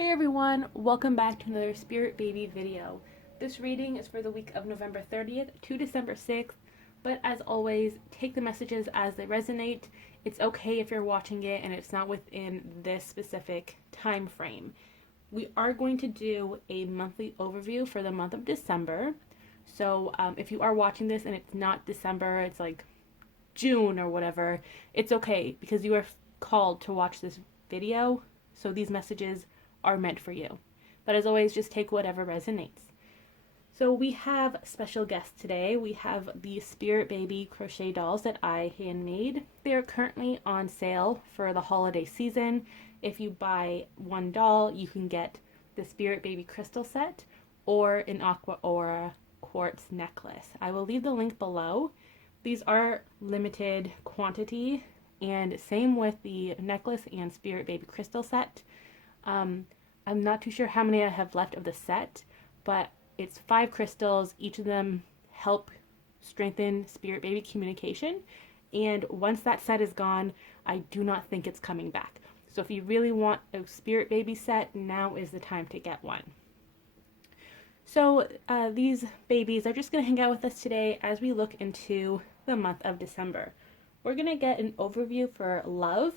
Hey everyone, welcome back to another Spirit Baby video. This reading is for the week of November 30th to December 6th, but as always, take the messages as they resonate. It's okay if you're watching it and it's not within this specific time frame. We are going to do a monthly overview for the month of December. So if you are watching this and it's not December, it's like June or whatever, it's okay because you are called to watch this video. So these messages are meant for you. But as always, just take whatever resonates. So we have special guests today. We have the Spirit Baby crochet dolls that I handmade. They are currently on sale for the holiday season. If you buy one doll, you can get the Spirit Baby crystal set or an Aqua Aura quartz necklace. I will leave the link below. These are limited quantity, and same with the necklace and Spirit Baby crystal set. I'm not too sure how many I have left of the set, but it's 5 crystals. Each of them help strengthen Spirit Baby communication. And once that set is gone, I do not think it's coming back. So if you really want a Spirit Baby set, now is the time to get one. So these babies are just going to hang out with us today as we look into the month of December. We're going to get an overview for love,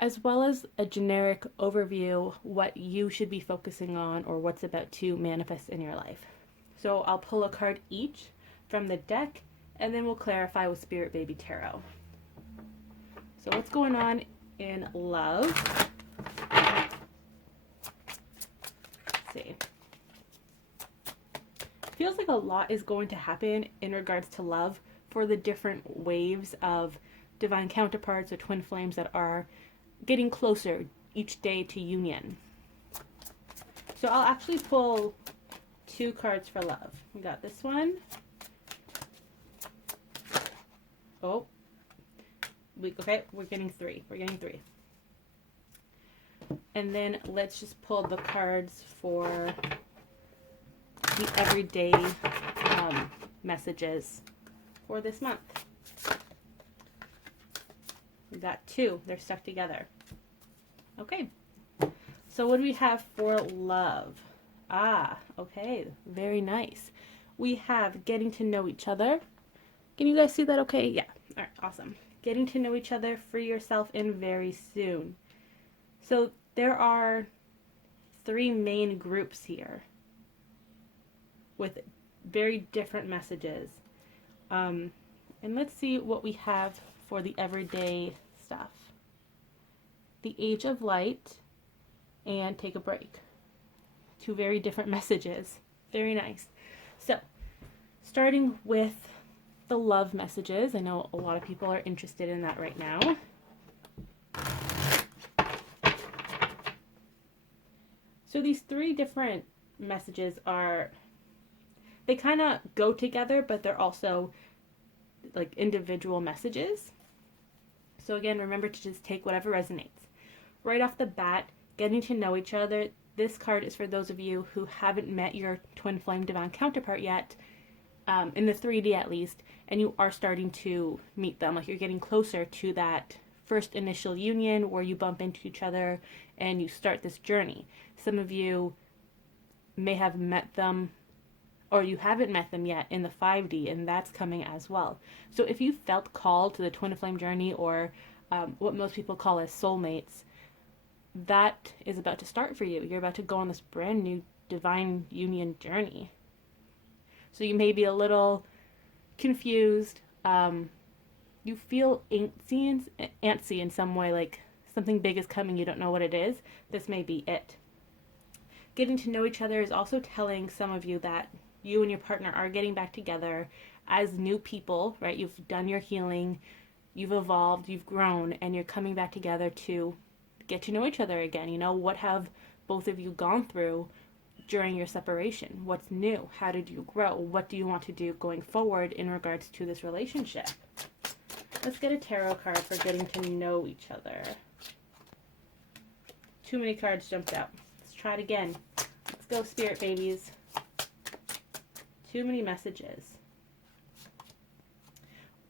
as well as a generic overview what you should be focusing on or what's about to manifest in your life. So I'll pull a card each from the deck, and then we'll clarify with Spirit Baby Tarot. So what's going on in love? Let's see. Feels like a lot is going to happen in regards to love for the different waves of divine counterparts or twin flames that are getting closer each day to union. So I'll actually pull 2 cards for love. We got this one. Oh, okay, we're getting 3. We're getting 3. And then let's just pull the cards for the everyday messages for this month. We got 2. They're stuck together. Okay. So what do we have for love? Okay. Very nice. We have getting to know each other. Can you guys see that okay? Yeah. All right. Awesome. Getting to know each other, free yourself in very soon. So there are 3 main groups here with very different messages. And let's see what we have for the everyday stuff. The Age of Light and Take a Break. 2 very different messages. Very nice. So, starting with the love messages. I know a lot of people are interested in that right now. So these 3 different messages they kind of go together, but they're also like individual messages. So again, remember to just take whatever resonates. Right off the bat, getting to know each other. This card is for those of you who haven't met your twin flame divine counterpart yet, in the 3D at least, and you are starting to meet them. Like you're getting closer to that first initial union where you bump into each other and you start this journey. Some of you may have met them, or you haven't met them yet in the 5D, and that's coming as well. So if you felt called to the twin flame journey, or what most people call as soulmates, that is about to start for you. You're about to go on this brand new divine union journey. So you may be a little confused. You feel antsy in some way, like something big is coming, you don't know what it is. This may be it. Getting to know each other is also telling some of you that you and your partner are getting back together as new people, right? You've done your healing, you've evolved, you've grown, and you're coming back together to get to know each other again. You know, what have both of you gone through during your separation? What's new? How did you grow? What do you want to do going forward in regards to this relationship? Let's get a tarot card for getting to know each other. Too many cards jumped out. Let's try it again. Let's go, Spirit Babies. Too many messages.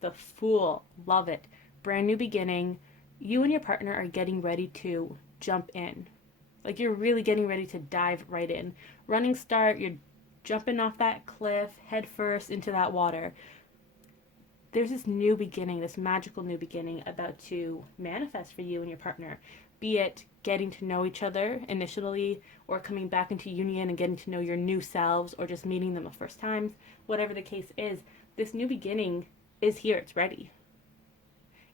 The Fool. Love it. Brand new beginning. You and your partner are getting ready to jump in. Like you're really getting ready to dive right in. Running start, you're jumping off that cliff head first into that water. There's this new beginning, this magical new beginning about to manifest for you and your partner. Be it getting to know each other initially, or coming back into union and getting to know your new selves, or just meeting them the first times. Whatever the case is, this new beginning is here. It's ready.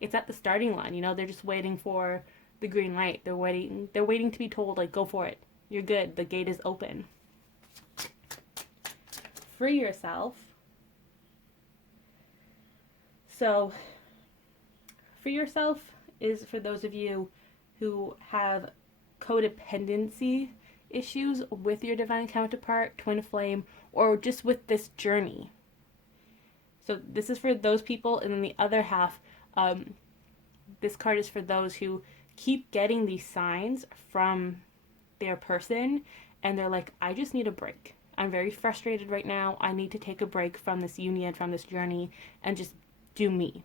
It's at the starting line. You know, they're just waiting for the green light. They're waiting to be told, like, go for it. You're good. The gate is open. Free yourself. So, free yourself is for those of you who have codependency issues with your divine counterpart, twin flame, or just with this journey. So this is for those people, and then the other half, this card is for those who keep getting these signs from their person, and they're like, I just need a break. I'm very frustrated right now. I need to take a break from this union, from this journey, and just do me.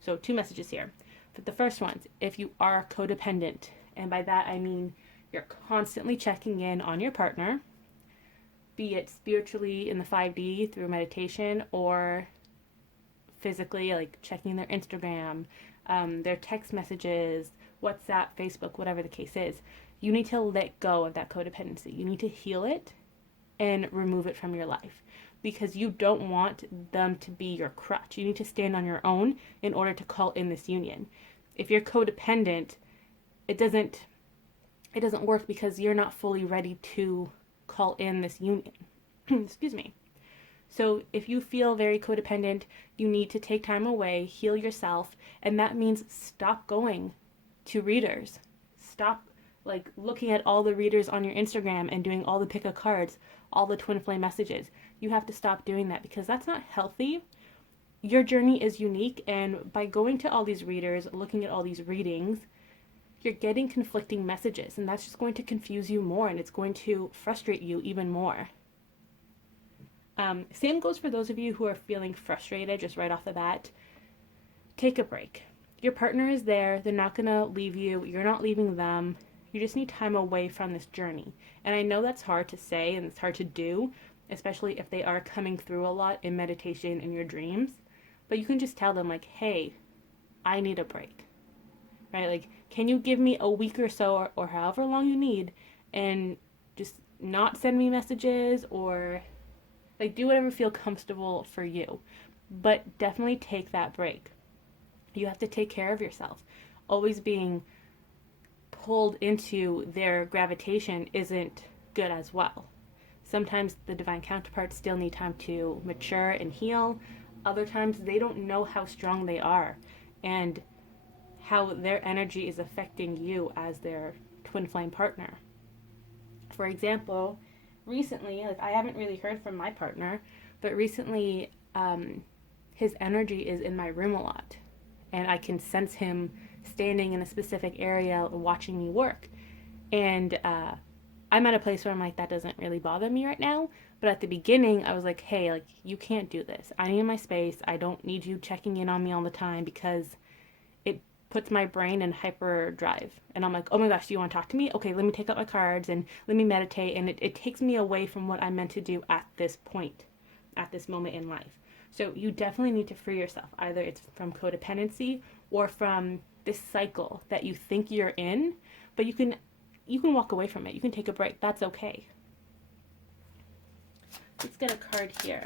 So 2 messages here. But the first one's, if you are codependent, and by that I mean you're constantly checking in on your partner, be it spiritually in the 5D through meditation, or physically, like checking their Instagram, their text messages, WhatsApp, Facebook, whatever the case is, you need to let go of that codependency. You need to heal it and remove it from your life, because you don't want them to be your crutch. You need to stand on your own in order to call in this union. If you're codependent, it doesn't work, because you're not fully ready to call in this union. Excuse me. So if you feel very codependent, you need to take time away, heal yourself, and that means stop going to readers. Stop like looking at all the readers on your Instagram and doing all the pick a cards, all the twin flame messages. You have to stop doing that, because that's not healthy. Your journey is unique, and by going to all these readers, looking at all these readings, you're getting conflicting messages, and that's just going to confuse you more, and it's going to frustrate you even more. Same goes for those of you who are feeling frustrated just right off the bat. Take a break. Your partner is there. They're not going to leave you. You're not leaving them. You just need time away from this journey. And I know that's hard to say and it's hard to do, especially if they are coming through a lot in meditation in your dreams. But you can just tell them, like, hey, I need a break. Right? Like, can you give me a week or so, or however long you need, and just not send me messages, or like do whatever feels comfortable for you. But definitely take that break. You have to take care of yourself. Always being pulled into their gravitation isn't good as well. Sometimes the divine counterparts still need time to mature and heal. Other times they don't know how strong they are and how their energy is affecting you as their twin flame partner. For example, recently, like, I haven't really heard from my partner, but recently his energy is in my room a lot, and I can sense him standing in a specific area watching me work. And I'm at a place where I'm like, that doesn't really bother me right now. But at the beginning, I was like, hey, like, you can't do this. I need my space. I don't need you checking in on me all the time, because it puts my brain in hyperdrive. And I'm like, oh my gosh, do you want to talk to me? Okay, let me take out my cards and let me meditate. And it takes me away from what I'm meant to do at this point, at this moment in life. So you definitely need to free yourself. Either it's from codependency or from this cycle that you think you're in, but you can walk away from it. You can take a break. That's okay. Let's get a card here.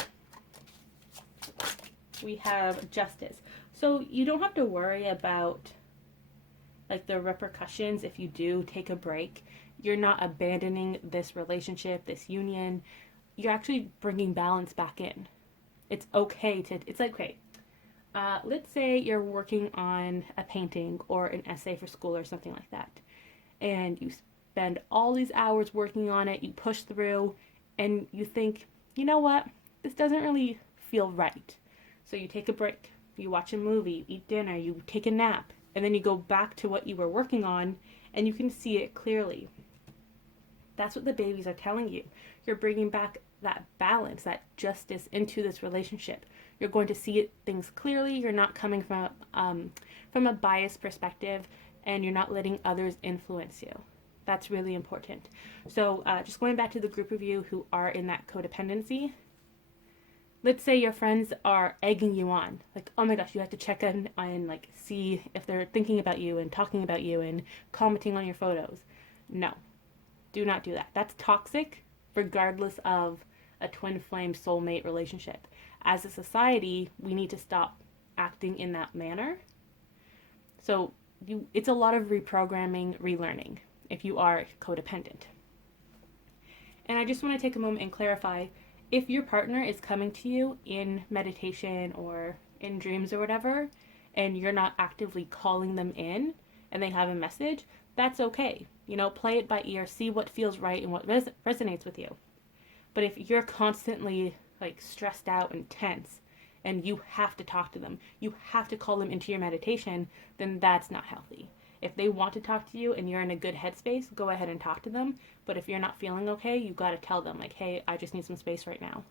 We have Justice. So you don't have to worry about like the repercussions if you do take a break. You're not abandoning this relationship, this union. You're actually bringing balance back in. It's okay. Let's say you're working on a painting or an essay for school or something like that, and you spend all these hours working on it, you push through, and you think, you know what, this doesn't really feel right. So you take a break, you watch a movie, you eat dinner, you take a nap, and then you go back to what you were working on, and you can see it clearly. That's what the babies are telling you. You're bringing back that balance, that justice into this relationship. You're going to see things clearly. You're not coming from a biased perspective, and you're not letting others influence you. That's really important. So just going back to the group of you who are in that codependency, let's say your friends are egging you on, like, oh my gosh, you have to check in and like see if they're thinking about you and talking about you and commenting on your photos. No, do not do that. That's toxic, regardless of a twin flame soulmate relationship. As a society, we need to stop acting in that manner. So it's a lot of reprogramming, relearning if you are codependent. And I just want to take a moment and clarify, if your partner is coming to you in meditation or in dreams or whatever, and you're not actively calling them in and they have a message, that's okay. Play it by ear, see what feels right and what resonates with you. But if you're constantly like stressed out and tense and you have to talk to them, you have to call them into your meditation, then that's not healthy. If they want to talk to you and you're in a good headspace, go ahead and talk to them. But if you're not feeling okay, you got to tell them, like, hey, I just need some space right now.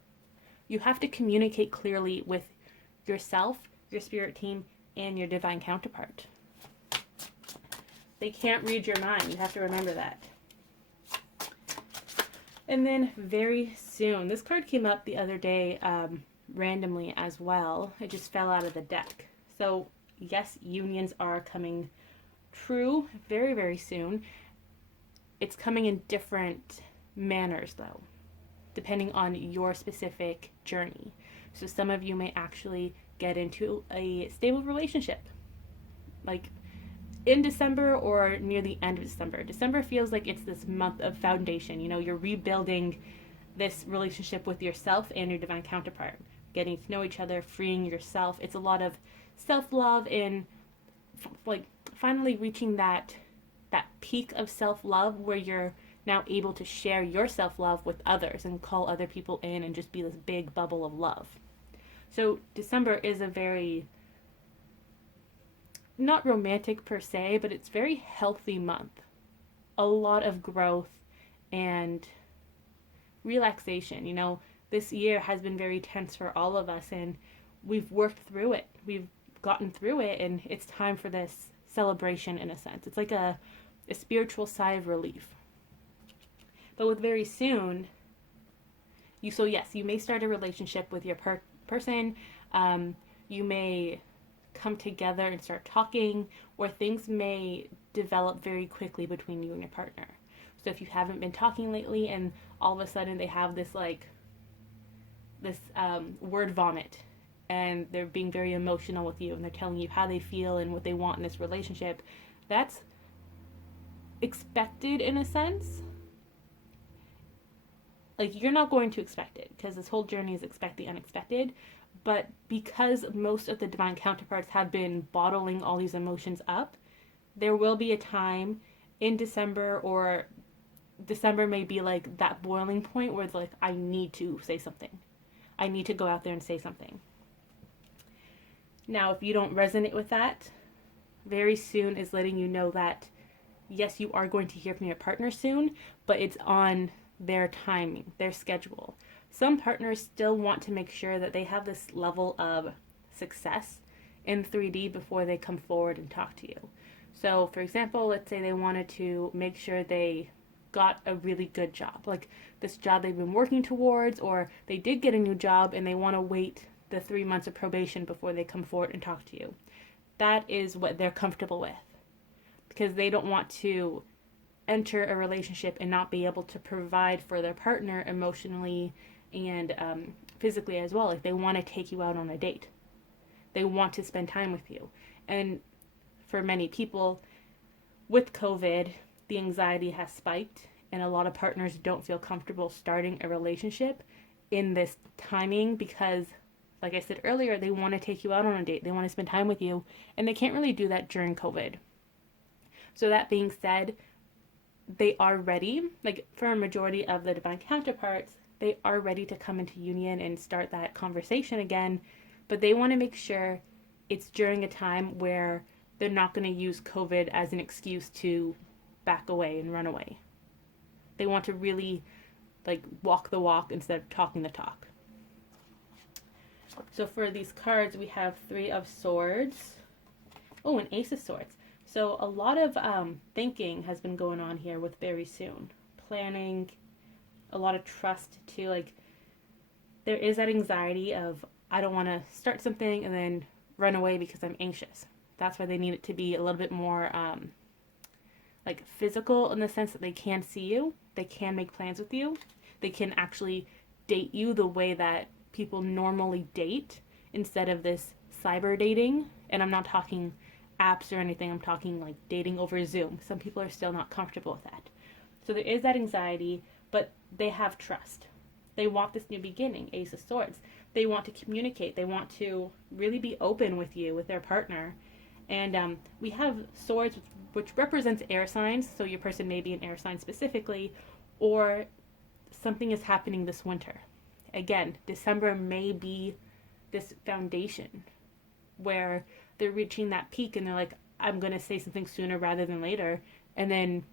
You have to communicate clearly with yourself, your spirit team, and your divine counterpart. They can't read your mind. You have to remember that. And then very soon, this card came up the other day randomly as well. It just fell out of the deck. So yes, unions are coming true very, very soon. It's coming in different manners though, depending on your specific journey. So some of you may actually get into a stable relationship, like in December or near the end of December. December feels like it's this month of foundation. You're rebuilding this relationship with yourself and your divine counterpart, getting to know each other, freeing yourself. It's a lot of self-love and like finally reaching that peak of self-love where you're now able to share your self-love with others and call other people in and just be this big bubble of love. So December is a very, not romantic per se, but it's very healthy month. A lot of growth and relaxation. This year has been very tense for all of us and we've worked through it. We've gotten through it and it's time for this celebration in a sense. It's like a spiritual sigh of relief. But with very soon, you may start a relationship with your person. You may come together and start talking, or things may develop very quickly between you and your partner. So if you haven't been talking lately and all of a sudden they have this word vomit and they're being very emotional with you and they're telling you how they feel and what they want in this relationship, that's expected in a sense. Like, you're not going to expect it because this whole journey is expect the unexpected. But because most of the divine counterparts have been bottling all these emotions up, there will be a time in December, or December may be like that boiling point where it's like, I need to say something. I need to go out there and say something. Now, if you don't resonate with that, very soon is letting you know that, yes, you are going to hear from your partner soon, but it's on their timing, their schedule. Some partners still want to make sure that they have this level of success in 3D before they come forward and talk to you. So, for example, let's say they wanted to make sure they got a really good job, like this job they've been working towards, or they did get a new job and they want to wait the 3 months of probation before they come forward and talk to you. That is what they're comfortable with, because they don't want to enter a relationship and not be able to provide for their partner emotionally and physically as well. Like, they want to take you out on a date. They want to spend time with you. And for many people, with COVID, the anxiety has spiked, and a lot of partners don't feel comfortable starting a relationship in this timing because, like I said earlier, they want to take you out on a date. They want to spend time with you, and they can't really do that during COVID. So that being said, they are ready, like for a majority of the divine counterparts, they are ready to come into union and start that conversation again, but they want to make sure it's during a time where they're not going to use COVID as an excuse to back away and run away. They want to really like walk the walk instead of talking the talk. So for these cards, we have 3 of Swords. Oh, an Ace of Swords. So a lot of thinking has been going on here with very soon. Planning, a lot of trust too. Like, there is that anxiety of, I don't want to start something and then run away because I'm anxious. That's why they need it to be a little bit more like physical, in the sense that they can see you, they can make plans with you, they can actually date you the way that people normally date, instead of this cyber dating. And I'm not talking apps or anything, I'm talking like dating over Zoom. Some people are still not comfortable with that. So there is that anxiety, but they have trust. They want this new beginning, Ace of Swords. They want to communicate. They want to really be open with you, with their partner. And we have swords, which represents air signs. So your person may be an air sign specifically, or something is happening this winter. Again, December may be this foundation where they're reaching that peak and they're like, I'm going to say something sooner rather than later. And then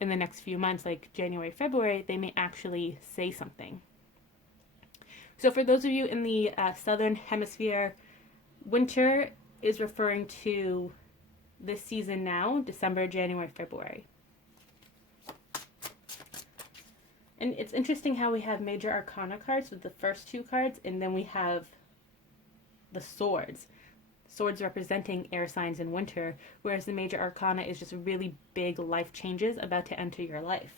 in the next few months, like January, February, they may actually say something. So for those of you in the southern hemisphere, winter is referring to this season now, December, January, February. And it's interesting how we have major arcana cards with the first two cards, and then we have the swords. Swords representing air signs in winter, whereas the major arcana is just really big life changes about to enter your life.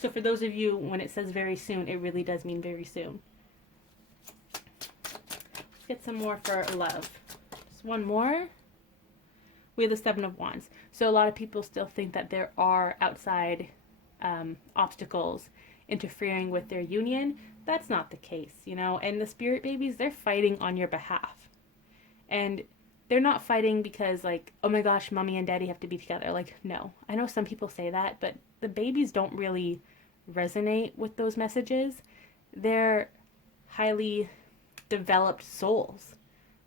So for those of you, when it says very soon, it really does mean very soon. Let's get some more for love. Just one more. We have the Seven of Wands. So a lot of people still think that there are outside obstacles interfering with their union. That's not the case, you know. And the spirit babies, they're fighting on your behalf. And they're not fighting because, like, oh my gosh, mommy and daddy have to be together. Like, no. I know some people say that, but the babies don't really resonate with those messages. They're highly developed souls,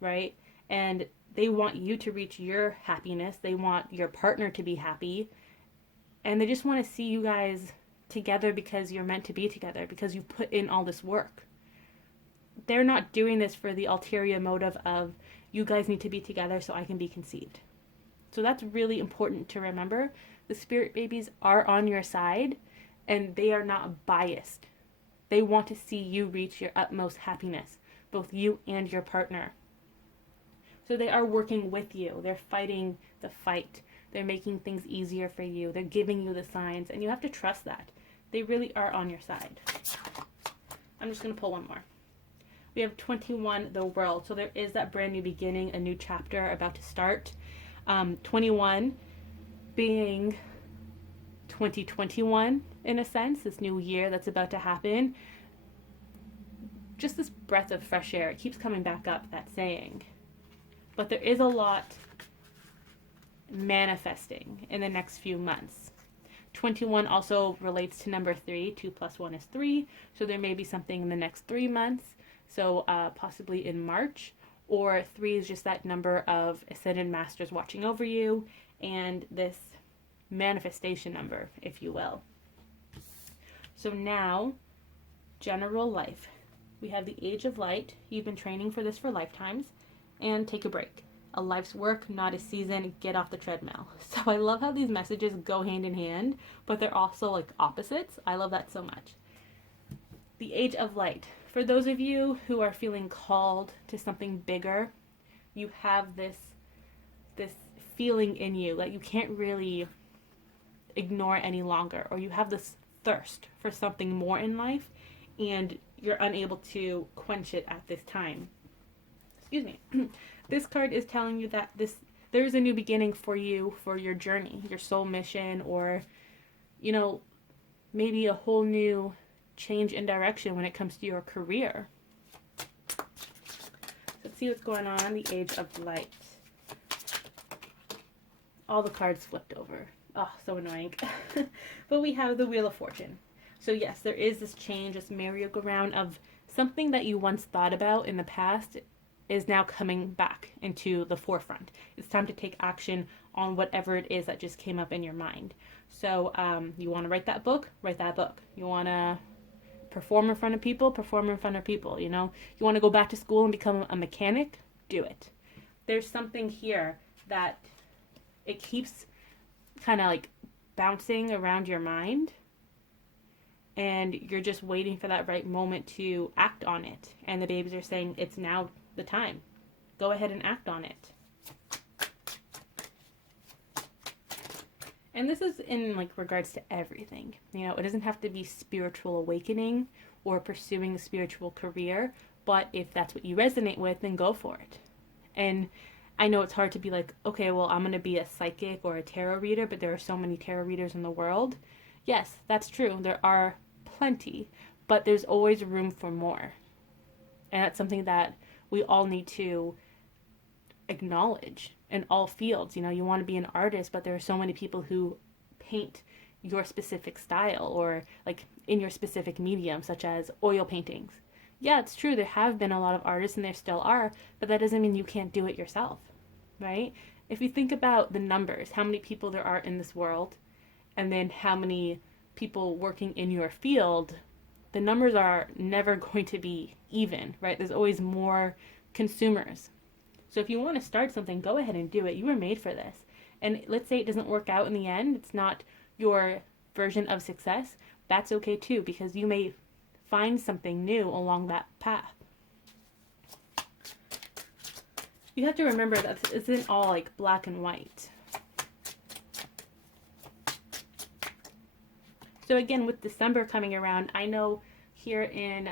right? And they want you to reach your happiness. They want your partner to be happy. And they just want to see you guys together because you're meant to be together, because you put in all this work. They're not doing this for the ulterior motive of, you guys need to be together so I can be conceived. So that's really important to remember. The spirit babies are on your side, and they are not biased. They want to see you reach your utmost happiness, both you and your partner. So they are working with you. They're fighting the fight. They're making things easier for you. They're giving you the signs, and you have to trust that. They really are on your side. I'm just going to pull one more. We have 21, the World. So there is that brand new beginning, a new chapter about to start. 21 being 2021 in a sense, this new year that's about to happen. Just this breath of fresh air. It keeps coming back up, that saying. But there is a lot manifesting in the next few months. 21 also relates to number 3. 2 plus 1 is 3. So there may be something in the next 3 months. So possibly in March. Or 3 is just that number of ascended masters watching over you. And this manifestation number, if you will. So now, general life. We have the Age of Light. You've been training for this for lifetimes. And take a break. A life's work, not a season. Get off the treadmill. So I love how these messages go hand in hand, but they're also like opposites. I love that so much. The Age of Light. For those of you who are feeling called to something bigger, you have this feeling in you that you can't really ignore any longer, or you have this thirst for something more in life, and you're unable to quench it at this time. Excuse me. This card is telling you that there's a new beginning for you, for your journey, your soul mission, or, you know, maybe a whole new change in direction when it comes to your career. Let's see what's going on. The Age of Light. All the cards flipped over. Oh, so annoying. But we have the Wheel of Fortune. So yes, there is this change, this merry-go-round of something that you once thought about in the past is now coming back into the forefront. It's time to take action on whatever it is that just came up in your mind. So you want to write that book? Write that book. You want to perform in front of people? Perform in front of people, you know? You want to go back to school and become a mechanic? Do it. There's something here that it keeps kind of like bouncing around your mind, and you're just waiting for that right moment to act on it. And the babies are saying, it's now the time. Go ahead and act on it. And this is in like regards to everything. You know, it doesn't have to be spiritual awakening or pursuing a spiritual career, but if that's what you resonate with, then go for it. And I know it's hard to be like, okay, well, I'm going to be a psychic or a tarot reader, but there are so many tarot readers in the world. Yes, that's true. There are plenty, but there's always room for more. And that's something that we all need to acknowledge in all fields. You know, you want to be an artist, but there are so many people who paint your specific style or like in your specific medium, such as oil paintings. Yeah, it's true. There have been a lot of artists and there still are, but that doesn't mean you can't do it yourself, right? If you think about the numbers, how many people there are in this world, and then how many people working in your field, the numbers are never going to be even, right? There's always more consumers. So if you want to start something, go ahead and do it. You were made for this. And let's say it doesn't work out in the end. It's not your version of success. That's okay too, because you may find something new along that path. You have to remember that it isn't all like black and white. So again, with December coming around, I know here in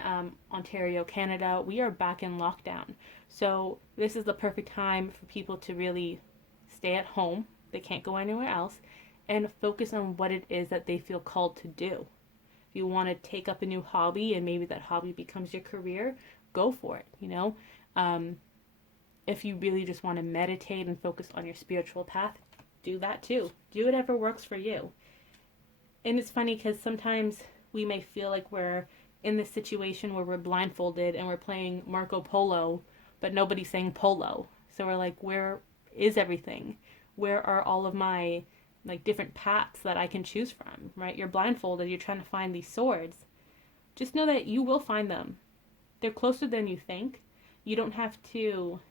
Ontario, Canada, we are back in lockdown. So this is the perfect time for people to really stay at home. They can't go anywhere else, and focus on what it is that they feel called to do. If you want to take up a new hobby and maybe that hobby becomes your career, go for it, you know. If you really just want to meditate and focus on your spiritual path, do that too. Do whatever works for you. And it's funny because sometimes we may feel like we're in this situation where we're blindfolded and we're playing Marco Polo, but nobody's saying polo. So we're like, where is everything? Where are all of my like different paths that I can choose from, right? You're blindfolded, you're trying to find these swords. Just know that you will find them. They're closer than you think. You don't have to,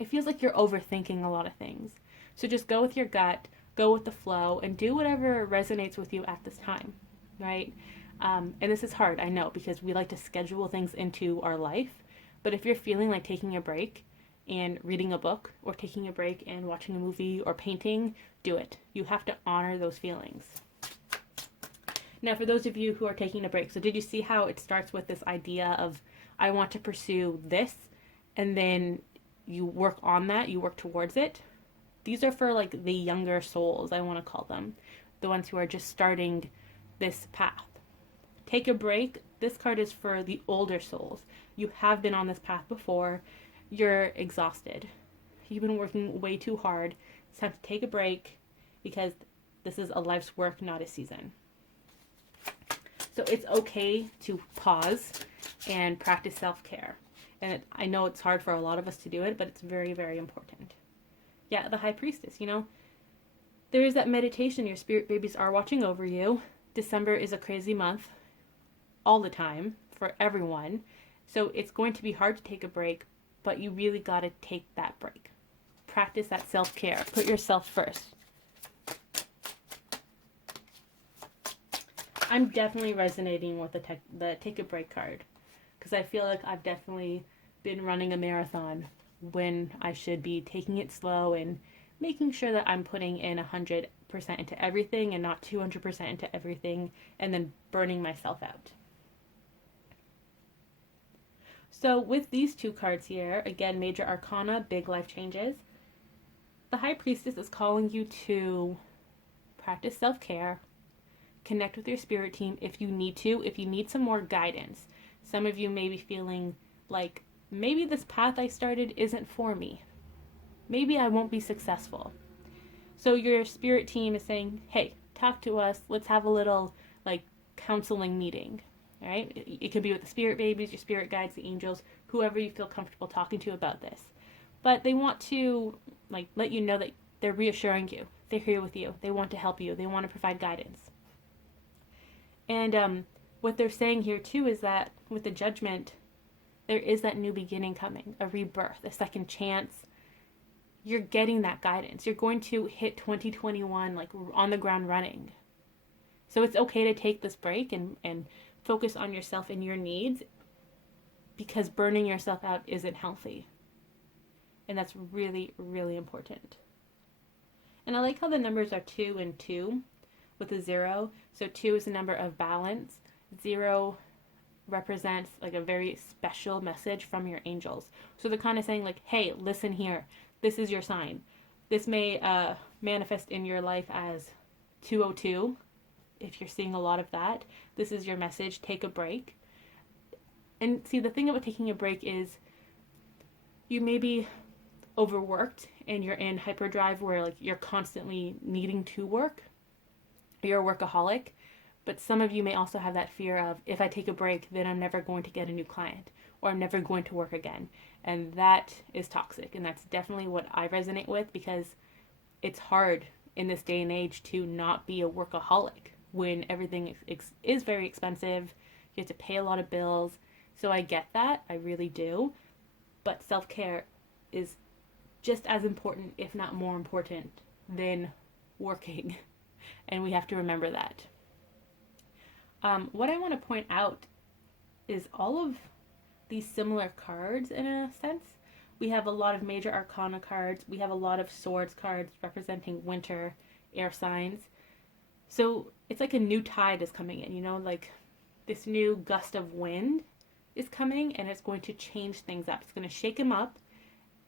it feels like you're overthinking a lot of things. So just go with your gut, go with the flow, and do whatever resonates with you at this time, right? And this is hard, I know, because we like to schedule things into our life. But if you're feeling like taking a break and reading a book, or taking a break and watching a movie or painting, do it. You have to honor those feelings. Now, for those of you who are taking a break, so did you see how it starts with this idea of, I want to pursue this, and then you work on that, you work towards it? These are for like the younger souls, I want to call them, the ones who are just starting this path. Take a break. This card is for the older souls. You have been on this path before. You're exhausted. You've been working way too hard. It's time to take a break, because this is a life's work, not a season. So it's okay to pause and practice self-care. And I know it's hard for a lot of us to do it, but it's very, very important. Yeah, the High Priestess, you know. There is that meditation. Your spirit babies are watching over you. December is a crazy month all the time for everyone. So it's going to be hard to take a break, but you really got to take that break. Practice that self-care. Put yourself first. I'm definitely resonating with the take a break card, because I feel like I've definitely been running a marathon when I should be taking it slow and making sure that I'm putting in 100% into everything and not 200% into everything, and then burning myself out. So with these two cards here, again, Major Arcana, big life changes. The High Priestess is calling you to practice self-care, connect with your spirit team if you need to, if you need some more guidance. Some of you may be feeling like, maybe this path I started isn't for me. Maybe I won't be successful. So your spirit team is saying, hey, talk to us. Let's have a little like counseling meeting. All right? It could be with the spirit babies, your spirit guides, the angels, whoever you feel comfortable talking to about this. But they want to like let you know that they're reassuring you. They're here with you. They want to help you. They want to provide guidance. And what they're saying here too is that with the Judgment, there is that new beginning coming, a rebirth, a second chance. you're getting that guidance. You're going to hit 2021 like on the ground running. So it's okay to take this break and focus on yourself and your needs, because burning yourself out isn't healthy. And that's really, really important. And I like how the numbers are 2 and 2 with a 0. So 2 is a number of balance. 0 represents like a very special message from your angels. So they're kind of saying like, hey, listen here. This is your sign. This may manifest in your life as 202. If you're seeing a lot of that, this is your message. Take a break. And see, the thing about taking a break is you may be overworked and you're in hyperdrive where like you're constantly needing to work. You're a workaholic. But some of you may also have that fear of, if I take a break, then I'm never going to get a new client, or I'm never going to work again. And that is toxic. And that's definitely what I resonate with, because it's hard in this day and age to not be a workaholic when everything is very expensive. You have to pay a lot of bills. So I get that. I really do. But self-care is just as important, if not more important, than working. And we have to remember that. What I want to point out is all of these similar cards in a sense. We have a lot of major arcana cards. We have a lot of swords cards representing winter, air signs. So it's like a new tide is coming in, like this new gust of wind is coming, and it's going to change things up. It's going to shake them up,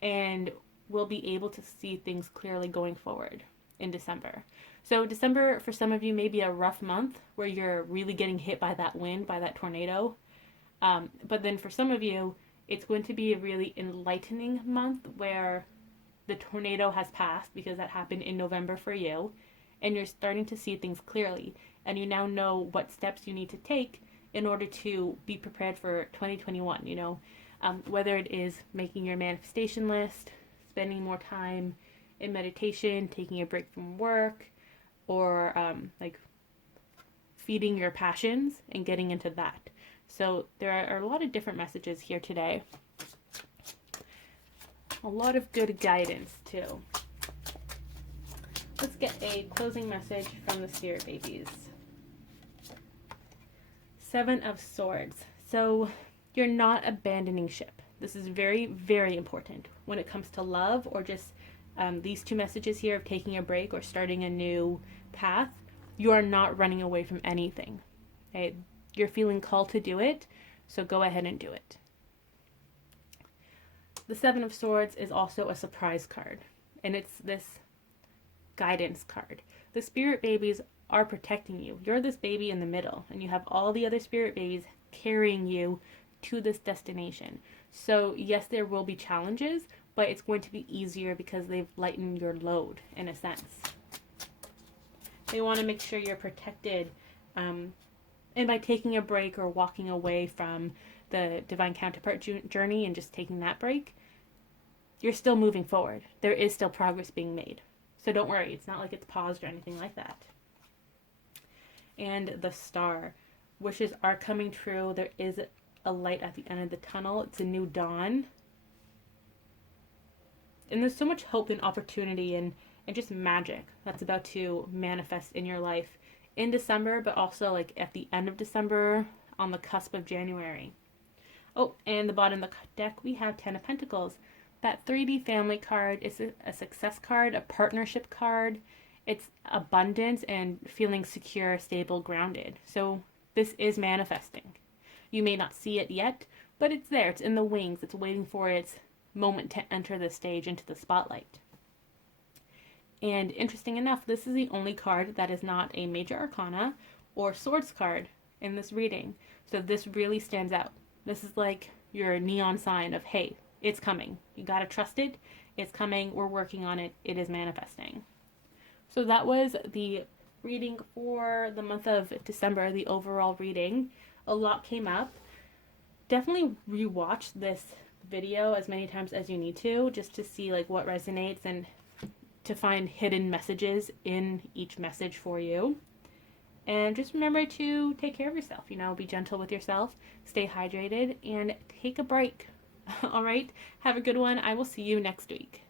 and we'll be able to see things clearly going forward in December. So December, for some of you, may be a rough month where you're really getting hit by that wind, by that tornado. But then for some of you, it's going to be a really enlightening month where the tornado has passed, because that happened in November for you, and you're starting to see things clearly, and you now know what steps you need to take in order to be prepared for 2021, whether it is making your manifestation list, spending more time in meditation, taking a break from work, or like feeding your passions and getting into that. So there are a lot of different messages here today. A lot of good guidance too. Let's get a closing message from the Spirit Babies. 7 of Swords. So you're not abandoning ship. This is very, very important when it comes to love, or just these 2 messages here of taking a break or starting a new path. You are not running away from anything. Okay? You're feeling called to do it, so go ahead and do it. The 7 of Swords is also a surprise card, and it's this guidance card. The Spirit Babies are protecting you. You're this baby in the middle, and you have all the other Spirit Babies carrying you to this destination. So yes, there will be challenges, but it's going to be easier because they've lightened your load in a sense. They want to make sure you're protected, and by taking a break or walking away from the Divine Counterpart journey and just taking that break, you're still moving forward. There is still progress being made. So don't worry, it's not like it's paused or anything like that. And the Star. Wishes are coming true. There is a light at the end of the tunnel. It's a new dawn. And there's so much hope and opportunity and just magic that's about to manifest in your life in December, but also like at the end of December, on the cusp of January. Oh, and the bottom of the deck, we have 10 of Pentacles. That 3D family card is a success card, a partnership card. It's abundance and feeling secure, stable, grounded. So this is manifesting. You may not see it yet, but it's there. It's in the wings. It's waiting for its moment to enter the stage, into the spotlight. And interesting enough, this is the only card that is not a major arcana or swords card in this reading. So this really stands out. This is like your neon sign of, hey, it's coming. You gotta trust it. It's coming. We're working on it. It is manifesting. So that was the reading for the month of December, the overall reading. A lot came up. Definitely rewatch this video as many times as you need to, just to see like what resonates and to find hidden messages in each message for you. And just remember to take care of yourself, be gentle with yourself, stay hydrated, and take a break. All right, have a good one. I will see you next week.